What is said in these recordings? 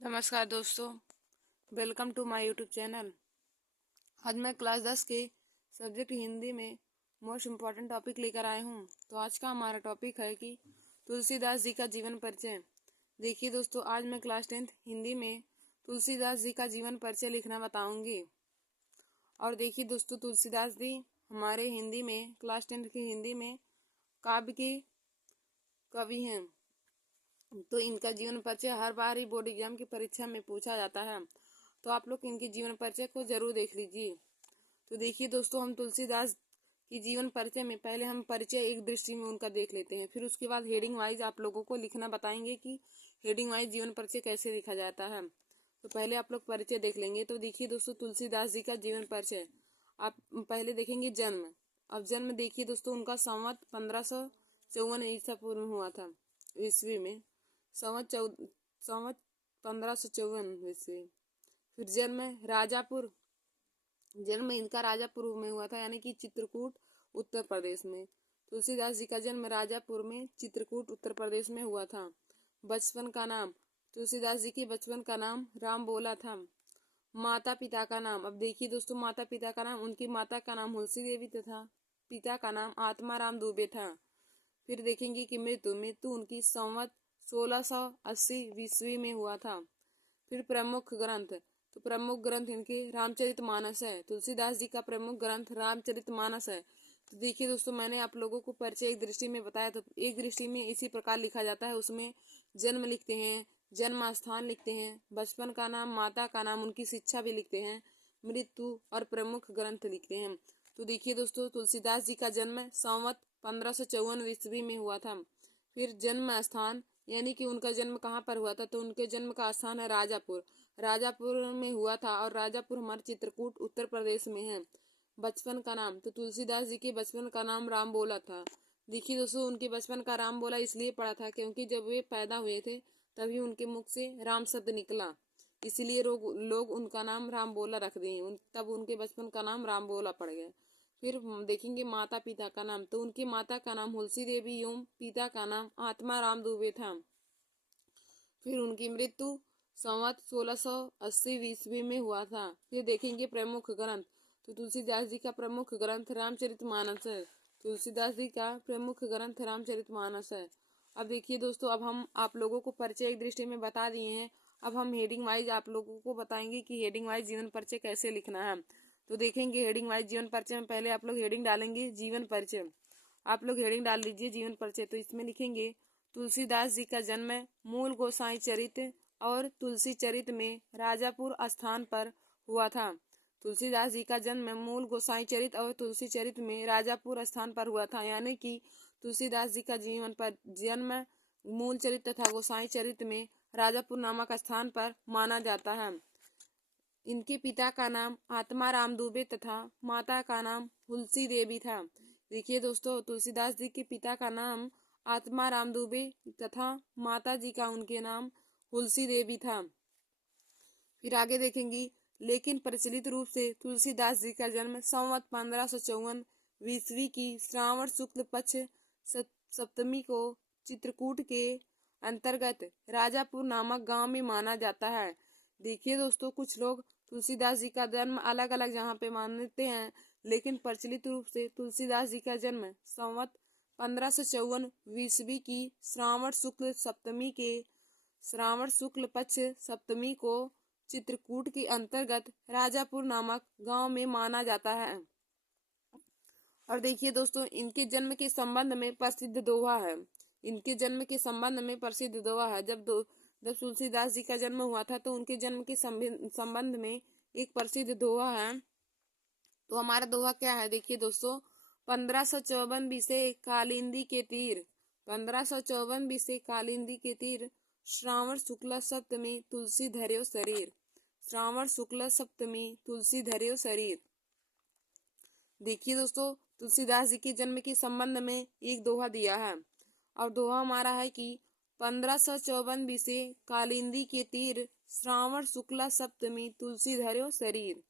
नमस्कार दोस्तों, welcome to my YouTube channel. आज मैं क्लास 10 के सब्जेक्ट हिंदी में मोस्ट इम्पॉर्टेंट टॉपिक लेकर आया हूँ। तो आज का हमारा टॉपिक है कि तुलसीदास जी का जीवन परिचय। देखिए दोस्तों, आज मैं क्लास 10 हिंदी में तुलसीदास जी का जीवन परिचय लिखना बताऊंगी। और देखिए दोस्तों, तुलसीदास जी हमारे हिंदी में क्लास 10 की हिंदी में काव्य के कवि हैं। तो इनका जीवन परिचय हर बार ही बोर्ड एग्जाम की परीक्षा में पूछा जाता है, तो आप लोग इनके जीवन परिचय को जरूर देख लीजिए। तो देखिए दोस्तों, हम तुलसीदास की जीवन परिचय में पहले हम परिचय एक दृष्टि में उनका देख लेते हैं, फिर उसके बाद हेडिंग वाइज आप लोगों को लिखना बताएंगे कि हेडिंग वाइज जीवन परिचय कैसे लिखा जाता है। तो पहले आप लोग परिचय देख लेंगे। तो देखिए दोस्तों, तुलसीदास जी का जीवन परिचय आप पहले देखेंगे जन्म। अब जन्म देखिए दोस्तों, उनका संवत 1554 ईसा पूर्व में हुआ था, ईस्वी में। संवत 1554 ईस्वी। फिर जन्म इनका राजापुर में हुआ था, यानी कि चित्रकूट उत्तर प्रदेश में। तुलसीदास जी का जन्म राजापुर में चित्रकूट उत्तर प्रदेश में हुआ था। बचपन का नाम, तुलसीदास जी के बचपन का नाम राम बोला था। माता पिता का नाम, अब देखिए दोस्तों, माता पिता का नाम, उनकी माता का नाम हुलसी देवी तथा पिता का नाम आत्मा राम दुबे था। फिर देखेंगे कि मृत्यु उनकी संवत 1680 ईस्वी में हुआ था। फिर प्रमुख ग्रंथ, तो प्रमुख ग्रंथ इनके रामचरितमानस है। तुलसीदास जी का प्रमुख ग्रंथ रामचरितमानस है। तो देखिए दोस्तों, मैंने आप लोगों को परिचय एक दृष्टि में बताया, तो एक दृष्टि में इसी प्रकार लिखा जाता है। उसमें जन्म लिखते हैं, जन्म स्थान लिखते हैं, बचपन का नाम, माता का नाम, उनकी शिक्षा भी लिखते हैं, मृत्यु और प्रमुख ग्रंथ लिखते हैं। तो देखिए दोस्तों, तुलसीदास जी का जन्म संवत 1554 ईस्वी में हुआ था। फिर जन्म स्थान, यानी कि उनका जन्म कहाँ पर हुआ था, तो उनके जन्म का स्थान है राजापुर। राजापुर में हुआ था, और राजापुर हमारे चित्रकूट उत्तर प्रदेश में है। बचपन का नाम, तो तुलसीदास जी के बचपन का नाम राम बोला था। देखिए दोस्तों, उनके बचपन का राम बोला इसलिए पड़ा था क्योंकि जब वे पैदा हुए थे तभी उनके मुख से राम शब्द निकला, इसलिए लोग उनका नाम राम बोला रख दिए। तब उनके बचपन का नाम राम बोला पड़ गया। फिर हम देखेंगे माता पिता का नाम, तो उनकी माता का नाम हुलसी देवी एवं पिता का नाम आत्मा राम दुबे था। फिर उनकी मृत्यु संवत 1680 ईस्वी में हुआ था। फिर देखेंगे प्रमुख ग्रंथ, तो तुलसीदास जी का प्रमुख ग्रंथ रामचरितमानस है। तुलसीदास जी का प्रमुख ग्रंथ रामचरितमानस है। अब देखिए दोस्तों, अब हम आप लोगों को परिचय एक दृष्टि में बता दिए हैं। अब हम हेडिंग वाइज आप लोगों को बताएंगे कि हेडिंग वाइज जीवन परिचय कैसे लिखना है। तो देखेंगे हेडिंग वाइज जीवन परिचय में पहले आप लोग हेडिंग डालेंगे जीवन परिचय। आप लोग हेडिंग डाल लीजिए जीवन परिचय। तो इसमें लिखेंगे तुलसीदास जी का जन्म मूल गोसाई चरित और तुलसी चरित में राजापुर स्थान पर हुआ था। तुलसीदास जी का जन्म मूल गोसाई चरित और तुलसी चरित में राजापुर स्थान पर हुआ था, यानी कि तुलसीदास जी का जीवन पर जन्म मूल चरित तथा गोसाई चरित में राजापुर नामक स्थान पर माना जाता है। इनके पिता का नाम आत्मा राम दुबे तथा माता का नाम हुलसी देवी था। देखिए दोस्तों, तुलसीदास जी के पिता का नाम आत्मा राम दुबे तथा माता जी का उनके नाम हुलसी देवी था। फिर आगे देखेंगी, लेकिन प्रचलित रूप से तुलसीदास जी का जन्म संवत 1554 ईस्वी की श्रावण शुक्ल पक्ष सप्तमी को चित्रकूट के अंतर्गत राजापुर नामक गांव में माना जाता है। देखिए दोस्तों, कुछ लोग तुलसीदास जी का जन्म अलग अलग जहाँ पे मानते हैं, लेकिन प्रचलित रूप से तुलसीदास जी का जन्म संवत 1554 ईस्वी की श्रावण शुक्ल पक्ष सप्तमी को चित्रकूट के अंतर्गत राजापुर नामक गांव में माना जाता है। और देखिए दोस्तों, इनके जन्म के संबंध में प्रसिद्ध दोहा है। इनके जन्म के संबंध में प्रसिद्ध दोहा है। जब तुलसीदास जी का जन्म हुआ था तो उनके जन्म के संबंध में एक प्रसिद्ध दोहा है। तो हमारा दोहा क्या है, देखिए दोस्तों, 1554 बीसे कालिंदी के तीर, 1554 बीसे कालिंदी के तीर, श्रावण शुक्ला सप्तमी तुलसी धर्यो शरीर, श्रावण शुक्ला सप्तमी तुलसी धर्यो शरीर। देखिए दोस्तों, तुलसीदास जी के जन्म के संबंध में एक दोहा दिया है, और दोहा हमारा है कि 1554 बीसे कालिंदी के तीर, श्रावण शुक्ला सप्तमी तुलसी धर्यो शरीर।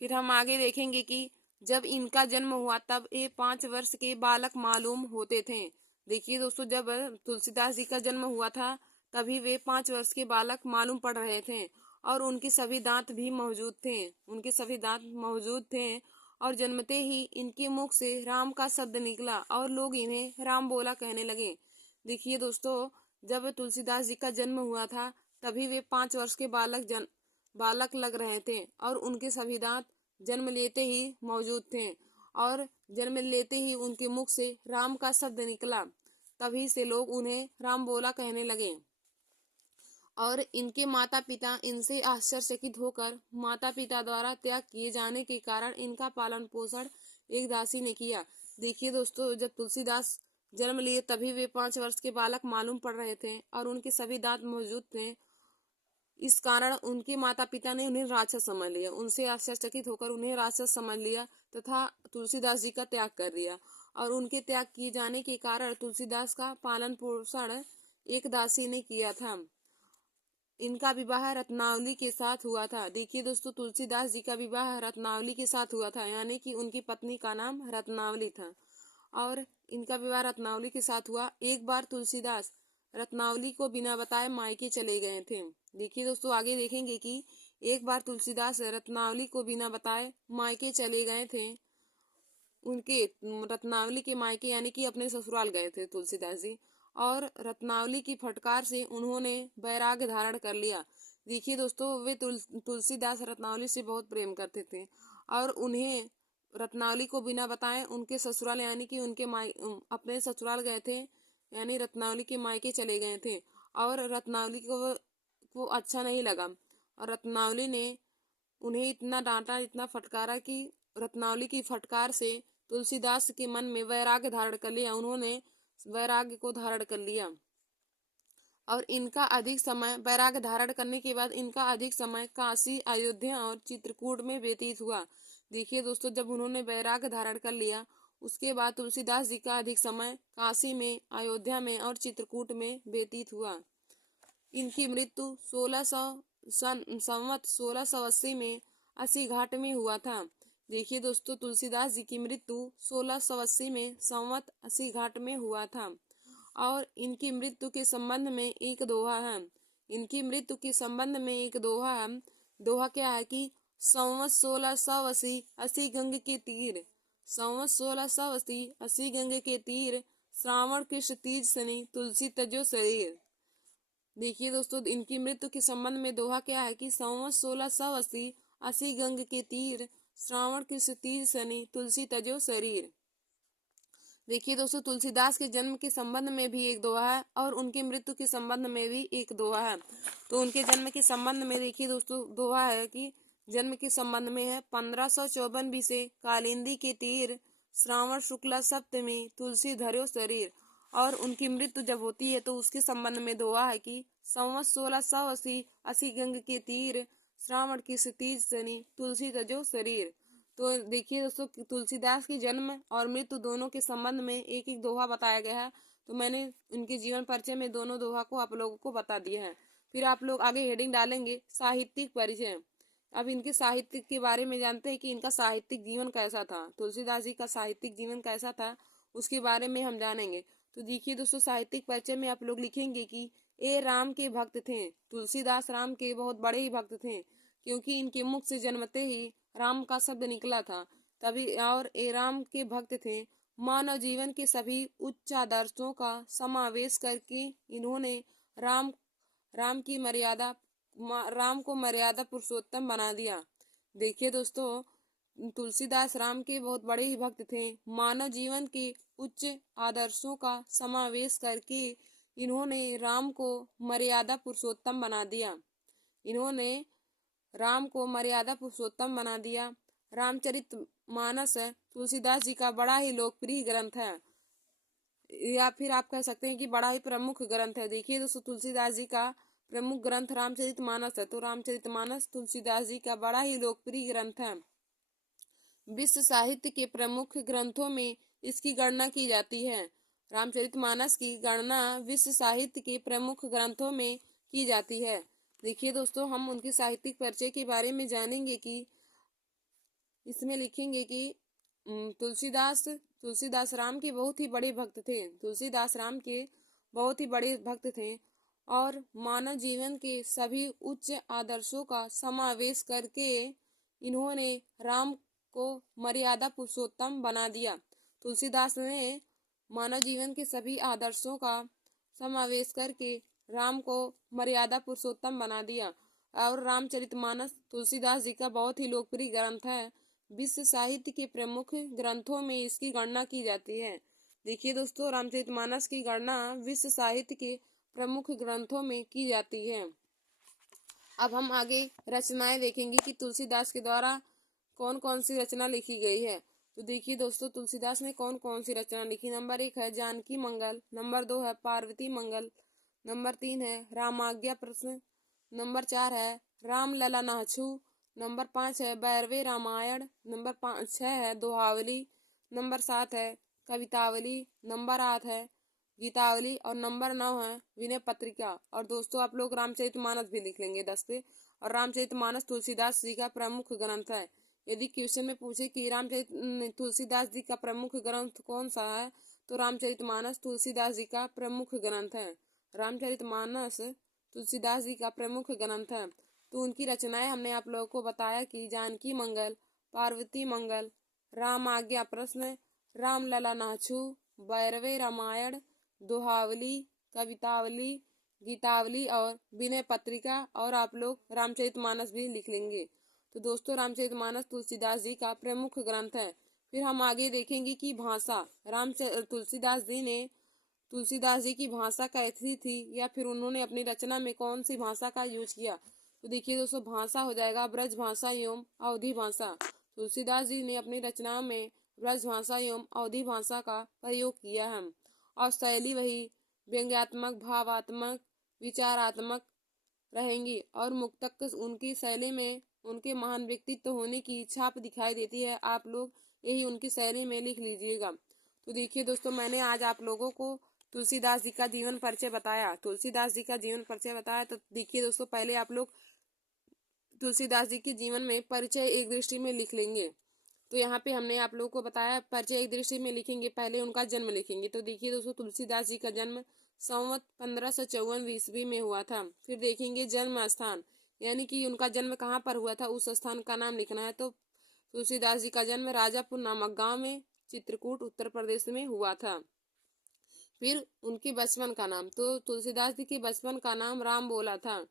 फिर हम आगे देखेंगे कि जब इनका जन्म हुआ तब ये 5 वर्ष के बालक मालूम होते थे। देखिए दोस्तों, जब तुलसीदास जी का जन्म हुआ था तभी वे 5 वर्ष के बालक मालूम पड़ रहे थे और उनके सभी दांत भी मौजूद थे। उनके सभी दांत मौजूद थे और जन्मते ही इनके मुख से राम का शब्द निकला और लोग इन्हें राम बोला कहने लगे। देखिए दोस्तों, जब तुलसीदास जी का जन्म हुआ था तभी वे 5 वर्ष के बालक लग रहे थे और उनके सभी दांत जन्म लेते ही मौजूद थे और जन्म लेते ही उनके मुख से राम का शब्द निकला। तभी से लोग उन्हें राम बोला कहने लगे। और इनके माता पिता इनसे आश्चर्यचकित होकर माता पिता द्वारा त्याग किए जाने के कारण इनका पालन पोषण एक दासी ने किया। देखिए दोस्तों, जब तुलसीदास जन्म लिए तभी वे 5 वर्ष के बालक मालूम पड़ रहे थे और उनके सभी दांत मौजूद थे। इस कारण उनके माता पिता ने उन्हें राक्षस समझ लिया, उनसे आश्चर्यचकित होकर उन्हें राक्षस समझ लिया तथा तुलसीदास जी का त्याग कर दिया। और उनके त्याग किए जाने के कारण तुलसीदास का पालन पोषण एक दासी ने किया था। इनका विवाह रत्नावली के साथ हुआ था। देखिए दोस्तों, तुलसीदास जी का विवाह रत्नावली के साथ हुआ था, यानी कि उनकी पत्नी का नाम रत्नावली था और इनका विवाह रत्नावली के साथ हुआ। एक बार तुलसीदास रत्नावली को बिना बताए मायके चले गए थे। देखिए दोस्तों, आगे देखेंगे कि एक बार तुलसीदास रत्नावली को बिना बताए मायके चले गए थे। उनके रत्नावली के मायके यानी कि अपने ससुराल गए थे तुलसीदास जी और रत्नावली की फटकार से उन्होंने वैराग्य धारण कर लिया। देखिए दोस्तों, वे तुलसीदास रत्नावली से बहुत प्रेम करते थे और उन्हें रत्नावली को बिना बताए उनके ससुराल यानी कि अपने ससुराल गए थे, यानी रत्नावली के मायके चले गए थे और रत्नावली को अच्छा नहीं लगा और रत्नावली ने उन्हें इतना डांटा, इतना फटकारा कि रत्नावली की फटकार से तुलसीदास के मन में वैराग्य धारण कर लिया। उन्होंने वैराग्य को धारण कर लिया और इनका अधिक समय वैराग्य धारण करने के बाद इनका अधिक समय काशी, अयोध्या और चित्रकूट में व्यतीत हुआ। देखिए दोस्तों, जब उन्होंने वैराग्य धारण कर लिया उसके बाद तुलसीदास जी का अधिक समय काशी में, अयोध्या में और चित्रकूट में व्यतीत हुआ। इनकी मृत्यु 1680 में अस्सी घाट में हुआ था। देखिए दोस्तों, तुलसीदास जी की मृत्यु 1680 में संवत 80 घाट में हुआ था और इनकी मृत्यु के संबंध में एक दोहा है। इनकी मृत्यु के संबंध में एक दोहा है। दोहा क्या है कि संवत 1680 अस्सी गंग के तीर, संवत 1680 अस्सी गंग के तीर, श्रावण कृष्ण तीज सनी तुलसी तजो शरीर। देखिए दोस्तों, इनकी मृत्यु के संबंध में दोहा क्या है कि संवत 1680 अस्सी गंग के तीर, श्रावण कृष्ण तीज सनी तुलसी तजो शरीर। देखिए दोस्तों, तुलसीदास के जन्म के संबंध में भी एक दोहा है और उनके मृत्यु के संबंध में भी एक दोहा है। तो उनके जन्म के संबंध में देखिए दोस्तों, दोहा है कि जन्म के संबंध में है 1554 बीसे कालिंदी के तीर, श्रावण शुक्ला सप्तमी तुलसी धर्यो शरीर। और उनकी मृत्यु जब होती है तो उसके संबंध में दोहा है कि संवत 1680 अस्सी गंग के तीर, श्रावण की तीज सनी तुलसी तजो शरीर। तो देखिए दोस्तों, तुलसीदास के जन्म और मृत्यु दोनों के संबंध में एक एक दोहा बताया गया है। तो मैंने उनके जीवन परिचय में दोनों दोहा को आप लोगों को बता दिया है। फिर आप लोग आगे हेडिंग डालेंगे साहित्यिक परिचय। अब इनके साहित्य के बारे में जानते हैं कि इनका साहित्यिक जीवन कैसा था, तुलसीदास जी का साहित्यिक जीवन कैसा था, उसके बारे में हम जानेंगे। तो देखिए दोस्तों, साहित्यिक परिचय में आप लोग लिखेंगे कि ए राम के भक्त थे। तुलसीदास राम के बहुत बड़े ही भक्त थे क्योंकि इनके मुख से जन्मते ही राम का शब्द निकला था तभी। और ए राम के भक्त थे। मानव जीवन के सभी उच्च आदर्शों का समावेश करके इन्होंने राम राम की मर्यादा राम को मर्यादा पुरुषोत्तम बना दिया। देखिए दोस्तों, तुलसीदास राम के बहुत बड़े ही भक्त थे। मानव जीवन के उच्च आदर्शों का समावेश करके इन्होंने राम को मर्यादा पुरुषोत्तम बना दिया। इन्होंने राम को मर्यादा पुरुषोत्तम बना दिया। रामचरितमानस तुलसीदास जी का बड़ा ही लोकप्रिय ग्रंथ है या फिर आप कह सकते हैं कि बड़ा ही प्रमुख ग्रंथ है। देखिए दोस्तों, तुलसीदास जी का प्रमुख ग्रंथ रामचरितमानस है। तो रामचरितमानस तुलसीदास जी का बड़ा ही लोकप्रिय ग्रंथ है। विश्व साहित्य के प्रमुख ग्रंथों में इसकी गणना की जाती है। रामचरितमानस की गणना विश्व साहित्य के प्रमुख ग्रंथों में की जाती है। देखिए दोस्तों, हम उनके साहित्यिक परिचय के बारे में जानेंगे कि इसमें लिखेंगे कि तुलसीदास राम के बहुत ही बड़े भक्त थे। तुलसीदास राम के बहुत ही बड़े भक्त थे और मानव जीवन के सभी उच्च आदर्शों का समावेश करके इन्होंने राम को मर्यादा पुरुषोत्तम बना दिया। तुलसीदास ने मानव जीवन के सभी आदर्शों का समावेश करके राम को मर्यादा पुरुषोत्तम बना दिया। और रामचरितमानस तुलसीदास जी का बहुत ही लोकप्रिय ग्रंथ है। विश्व साहित्य के प्रमुख ग्रंथों में इसकी गणना की जाती है। देखिए दोस्तों, रामचरितमानस की गणना विश्व साहित्य के प्रमुख ग्रंथों में की जाती है। अब हम आगे रचनाएं देखेंगे कि तुलसीदास के द्वारा कौन कौन सी रचना लिखी गई है। तो देखिए दोस्तों, तुलसीदास ने कौन कौन सी रचना लिखी। नंबर 1 है जानकी मंगल, नंबर 2 है पार्वती मंगल, नंबर 3 है रामाज्ञा प्रश्न, नंबर 4 है राम लला नाछू, नंबर 5 है भैरवे रामायण, नंबर 6 है दोहावली, नंबर 7 है कवितावली, नंबर 8 है गीतावली और नंबर 9 है विनय पत्रिका। और दोस्तों आप लोग रामचरितमानस भी लिख लेंगे 10 पे। और रामचरितमानस तुलसीदास जी का प्रमुख ग्रंथ है। यदि क्वेश्चन में पूछे कि तुलसीदास जी का प्रमुख ग्रंथ कौन सा है, तो रामचरितमानस तुलसीदास जी का प्रमुख ग्रंथ है। रामचरितमानस तुलसीदास जी का प्रमुख ग्रंथ है। तो उनकी रचनाएं हमने आप लोगों को बताया कि जानकी मंगल, पार्वती मंगल, राम आज्ञा प्रश्न, राम लला नाछू, भैरवे रामायण, दोहावली, कवितावली, गीतावली और विनय पत्रिका। और आप लोग रामचरितमानस भी लिख लेंगे। तो दोस्तों रामचरितमानस तुलसीदास जी का प्रमुख ग्रंथ है। फिर हम आगे देखेंगे कि भाषा तुलसीदास जी की भाषा कैसी थी, या फिर उन्होंने अपनी रचना में कौन सी भाषा का यूज किया। तो देखिए दोस्तों, भाषा हो जाएगा ब्रज भाषा एवं अवधी भाषा। तुलसीदास जी ने अपनी रचना में ब्रज भाषा एवं अवधी भाषा का प्रयोग किया है। और शैली वही व्यंग्यात्मक, भावात्मक, विचारात्मक रहेंगी। और मुक्तक उनकी शैली में उनके महान व्यक्तित्व होने की छाप दिखाई देती है। आप लोग यही उनकी शैली में लिख लीजिएगा। तो देखिए दोस्तों, मैंने आज आप लोगों को तुलसीदास जी का जीवन परिचय बताया। तो देखिए दोस्तों, पहले आप लोग तुलसीदास जी के जीवन में परिचय एक दृष्टि में लिख लेंगे। तो यहाँ पे हमने आप लोगों को बताया परिचय एक दृष्टि में लिखेंगे, पहले उनका जन्म लिखेंगे। तो देखिए दोस्तों, तुलसीदास जी का जन्म संवत 1554 ईस्वी में हुआ था। फिर देखेंगे जन्म स्थान, यानी कि उनका जन्म कहाँ पर हुआ था, उस स्थान का नाम लिखना है। तो तुलसीदास जी का जन्म राजापुर नामक गांव में चित्रकूट उत्तर प्रदेश में हुआ था। फिर उनके बचपन का नाम, तो तुलसीदास जी के बचपन का नाम राम बोला था।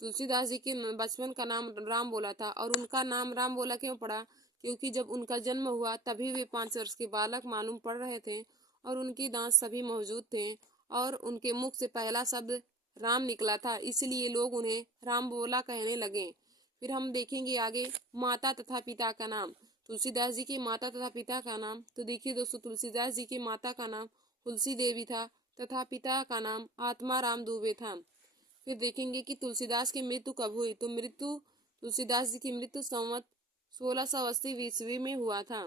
तुलसीदास जी के बचपन का नाम राम बोला था। और उनका नाम राम बोला क्यों पड़ा, क्योंकि जब उनका जन्म हुआ तभी वे 5 वर्ष के बालक मालूम पड़ रहे थे और उनके दांत सभी मौजूद थे और उनके मुख से पहला शब्द राम निकला था, इसलिए लोग उन्हें राम बोला कहने लगे। फिर हम देखेंगे आगे माता तथा पिता का नाम, तुलसीदास जी की माता तथा पिता का नाम। तो देखिए दोस्तों, तुलसीदास जी की माता का नाम तुलसी देवी था तथा पिता का नाम आत्माराम दुबे था। फिर देखेंगे कि तुलसीदास की मृत्यु कब हुई, तो तुलसीदास जी की मृत्यु संवत 1680 ईस्वी में हुआ था।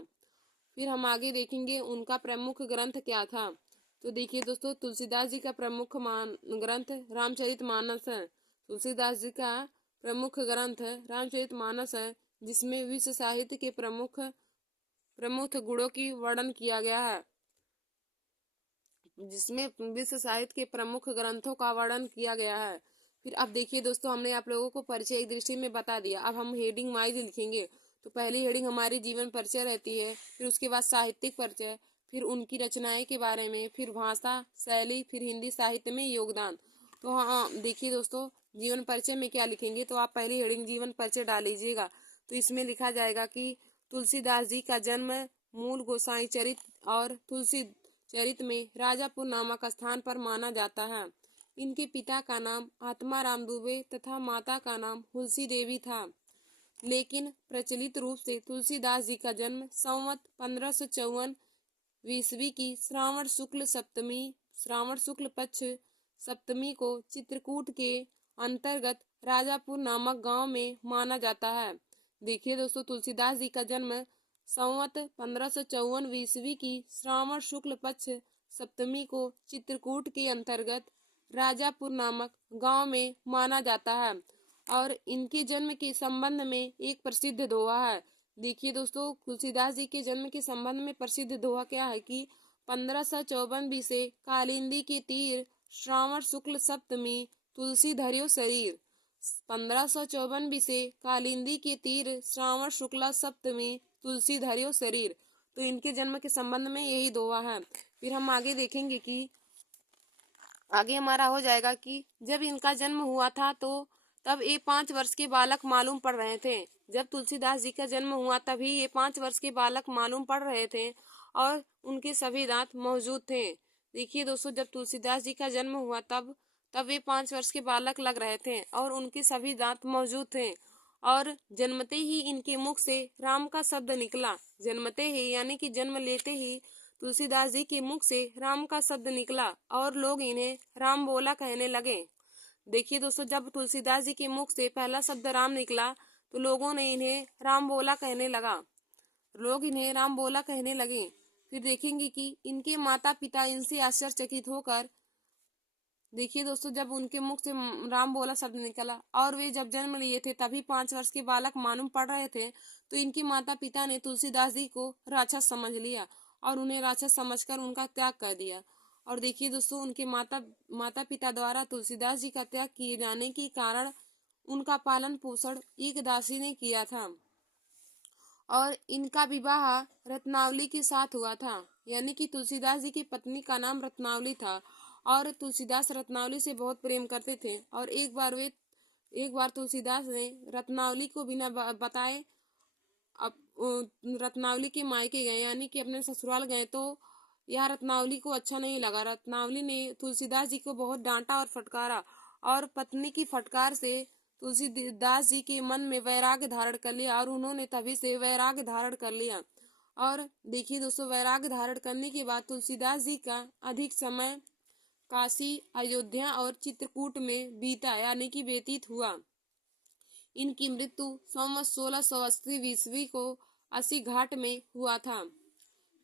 फिर हम आगे देखेंगे उनका प्रमुख ग्रंथ क्या था। तो देखिए दोस्तों, तुलसीदास जी का प्रमुख ग्रंथ रामचरितमानस है। तुलसीदास जी का प्रमुख ग्रंथ रामचरितमानस है, जिसमें विश्व साहित्य के प्रमुख गुणों की वर्णन किया गया है, जिसमें विश्व साहित्य के प्रमुख ग्रंथों का वर्णन किया गया है। फिर अब देखिए दोस्तों, हमने आप लोगों को परिचय एक दृष्टि में बता दिया। अब हम हेडिंग वाइज लिखेंगे। तो पहली हेडिंग हमारी जीवन परिचय रहती है, फिर उसके बाद साहित्यिक परिचय, फिर उनकी रचनाएं के बारे में, फिर भाषा शैली, फिर हिंदी साहित्य में योगदान। तो हाँ देखिए दोस्तों, जीवन परिचय में क्या लिखेंगे, तो आप पहली हेडिंग जीवन परिचय डाल लीजिएगा। तो इसमें लिखा जाएगा कि तुलसीदास जी का जन्म मूल गोसाई चरित और तुलसी चरित में राजापुर नामक स्थान पर माना जाता है। इनके पिता का नाम आत्माराम दुबे तथा माता का नाम हुलसी देवी था, लेकिन प्रचलित रूप से तुलसीदास जी का जन्म संवत 1554 ईस्वी की श्रावण शुक्ल पक्ष सप्तमी को चित्रकूट के अंतर्गत राजापुर नामक गांव में माना जाता है। देखिए दोस्तों, तुलसीदास जी का जन्म संवत 1554 ईस्वी की श्रावण शुक्ल पक्ष सप्तमी को चित्रकूट के अंतर्गत राजापुर नामक गांव में माना जाता है। और इनके जन्म के संबंध में एक प्रसिद्ध दोहा है। देखिए दोस्तों, तुलसीदास जी के जन्म के संबंध में प्रसिद्ध दोहा क्या है कि 1554 से कालिंदी के तीर श्रावण शुक्ल सप्तमी तुलसी धर्यो शरीर। 1554 बीसे कालिंदी के तीर श्रावण शुक्ला सप्तमी तुलसी धर्यो शरीर। तो इनके जन्म के संबंध में यही दोहा है। फिर हम आगे देखेंगे कि आगे हमारा हो जाएगा कि जब इनका जन्म हुआ था तो तब ये 5 वर्ष के बालक मालूम पड़ रहे थे। जब तुलसीदास जी का जन्म हुआ तभी ये 5 वर्ष के बालक मालूम पड़ रहे थे और उनके सभी दांत मौजूद थे। देखिए दोस्तों, जब तुलसीदास जी का जन्म हुआ तब वे 5 वर्ष के बालक लग रहे थे और उनके सभी दांत मौजूद थे और जन्मते ही इनके मुख से राम का शब्द निकला। जन्मते ही यानी कि जन्म लेते ही तुलसीदास जी के मुख से राम का शब्द निकला और लोग इन्हें राम बोला कहने लगे। देखिए दोस्तों, जब तुलसीदास जी के मुख से पहला शब्द राम निकला तो लोगों ने इन्हें राम बोला कहने लगा, लोग इन्हें राम बोला कहने लगे। फिर देखेंगे कि इनके माता पिता इनसे आश्चर्यचकित होकर, देखिए दोस्तों, जब उनके मुख से राम बोला शब्द निकला और वे जब जन्म लिए थे तभी 5 वर्ष के बालक मालूम पड़ रहे थे, तो इनके माता पिता ने तुलसीदास जी को राक्षस समझ लिया और उन्हें राक्षस समझकर उनका त्याग कर दिया। और देखिए दोस्तों, उनके माता पिता द्वारा तुलसीदास जी का त्याग किए जाने के कारण उनका पालन पोषण एक दासी ने किया था और इनका विवाह रत्नावली के साथ हुआ था। यानी कि तुलसीदास जी की पत्नी का नाम रत्नावली था और तुलसीदास रत्नावली से बहुत प्रेम करते थे। और एक बार तुलसीदास ने रत्नावली को बिना बताए रत्नावली के मायके गए, यानी कि अपने ससुराल गए, तो यह रत्नावली को अच्छा नहीं लगा। रत्नावली ने तुलसीदास जी को बहुत डांटा और फटकारा और पत्नी की फटकार से तुलसीदास जी के मन में वैराग्य धारण कर लिया और उन्होंने तभी से वैराग्य धारण कर लिया। और देखिए दोस्तों, वैराग्य धारण करने के बाद तुलसीदास जी का अधिक समय काशी, अयोध्या और चित्रकूट में बीता, यानी कि व्यतीत हुआ। इनकी मृत्यु संवत 1680 ईस्वी को अस्सी घाट में हुआ था।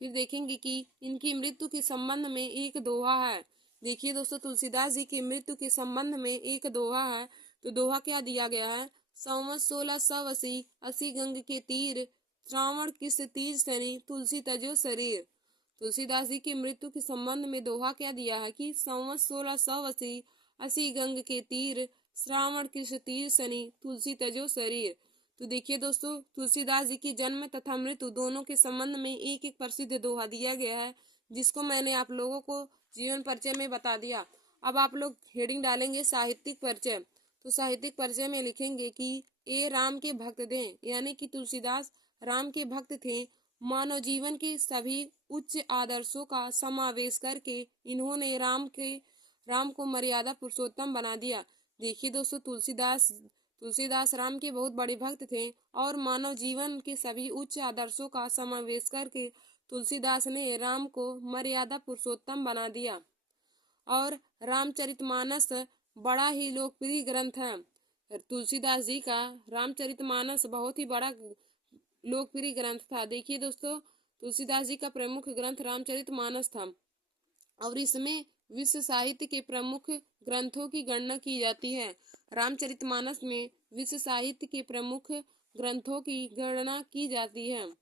फिर देखेंगे कि इनकी मृत्यु के संबंध में एक दोहा है। देखिए दोस्तों, तुलसीदास जी की मृत्यु के संबंध में एक दोहा है। तो दोहा क्या दिया गया है? संवत 1680 अस्सी गंग के तीर श्रावण किस तीज शनि तुलसी तजो शरीर। तुलसीदास जी की मृत्यु के संबंध में दोहा क्या दिया है कि संवत 1680 अस्सी गंग के तीर श्रावण किस तीज शनि तुलसी तजो शरीर। तो देखिए दोस्तों, तुलसीदास जी की जन्म तथा मृत्यु दोनों के संबंध में एक एक प्रसिद्ध दोहा दिया गया है, जिसको मैंने आप लोगों को जीवन परिचय में बता दिया। अब आप लोग हेडिंग डालेंगे साहित्यिक परिचय। तो साहित्यिक परिचय में लिखेंगे कि ये राम के भक्त थे, यानी कि तुलसीदास राम के भक्त थे। मानव जीवन के सभी उच्च आदर्शों का समावेश करके इन्होंने राम को मर्यादा पुरुषोत्तम बना दिया। देखिए दोस्तों, तुलसीदास राम के बहुत बड़े भक्त थे और मानव जीवन के सभी उच्च आदर्शों का समावेश करके तुलसीदास ने राम को मर्यादा पुरुषोत्तम बना दिया। और रामचरितमानस बड़ा ही लोकप्रिय ग्रंथ है। तुलसीदास जी का रामचरितमानस बहुत ही बड़ा लोकप्रिय ग्रंथ था। देखिए दोस्तों, तुलसीदास जी का प्रमुख ग्रंथ रामचरितमानस था और इसमें विश्व साहित्य के प्रमुख ग्रंथों की गणना की जाती है। रामचरितमानस में विश्व साहित्य के प्रमुख ग्रंथों की गणना की जाती है।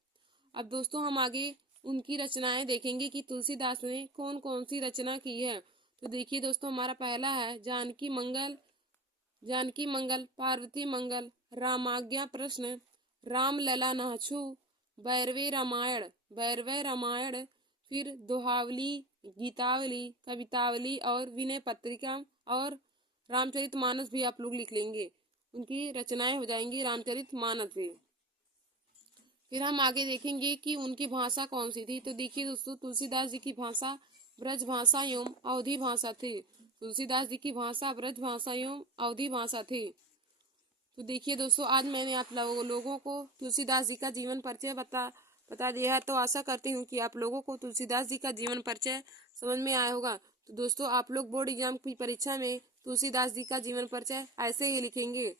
अब दोस्तों, हम आगे उनकी रचनाएं देखेंगे कि तुलसीदास ने कौन कौन सी रचना की है। तो देखिए दोस्तों, हमारा पहला है जानकी मंगल, पार्वती मंगल, रामाज्ञा प्रश्न, राम लला नाछू, भैरवे रामायण, फिर दोहावली, गीतावली, कवितावली और विनय पत्रिका और रामचरितमानस भी आप लोग लिख लेंगे। उनकी रचनाएं हो जाएंगी रामचरितमानस भी। फिर हम आगे देखेंगे कि उनकी भाषा कौन सी थी। तो देखिए दोस्तों, तुलसीदास जी की भाषा ब्रज भाषा एवं अवधी भाषा थी। तुलसीदास जी की भाषा ब्रज भाषा एवं अवधी भाषा थी। तो देखिए दोस्तों, आज मैंने आप लोगों को तुलसीदास जी का जीवन परिचय बता दिया है। तो आशा करती हूँ कि आप लोगों को तुलसीदास जी का जीवन परिचय समझ में आया होगा। तो दोस्तों, आप लोग बोर्ड एग्जाम की परीक्षा में तुलसीदास जी का जीवन परिचय ऐसे ही लिखेंगे।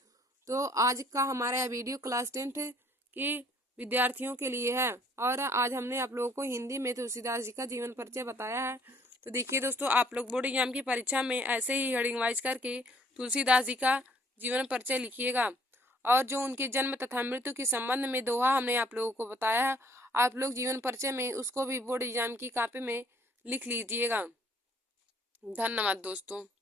तो आज का हमारा यह वीडियो क्लास 10th के विद्यार्थियों के लिए है और आज हमने आप लोगों को हिंदी में तुलसीदास जी का जीवन परिचय बताया है। तो देखिए दोस्तों, आप लोग बोर्ड एग्जाम की परीक्षा में ऐसे ही हेडिंग वाइज करके तुलसीदास जी का जीवन परिचय लिखिएगा और जो उनके जन्म तथा मृत्यु के संबंध में दोहा हमने आप लोगों को बताया है, आप लोग जीवन परिचय में उसको भी बोर्ड एग्जाम की कॉपी में लिख लीजिएगा। धन्यवाद दोस्तों।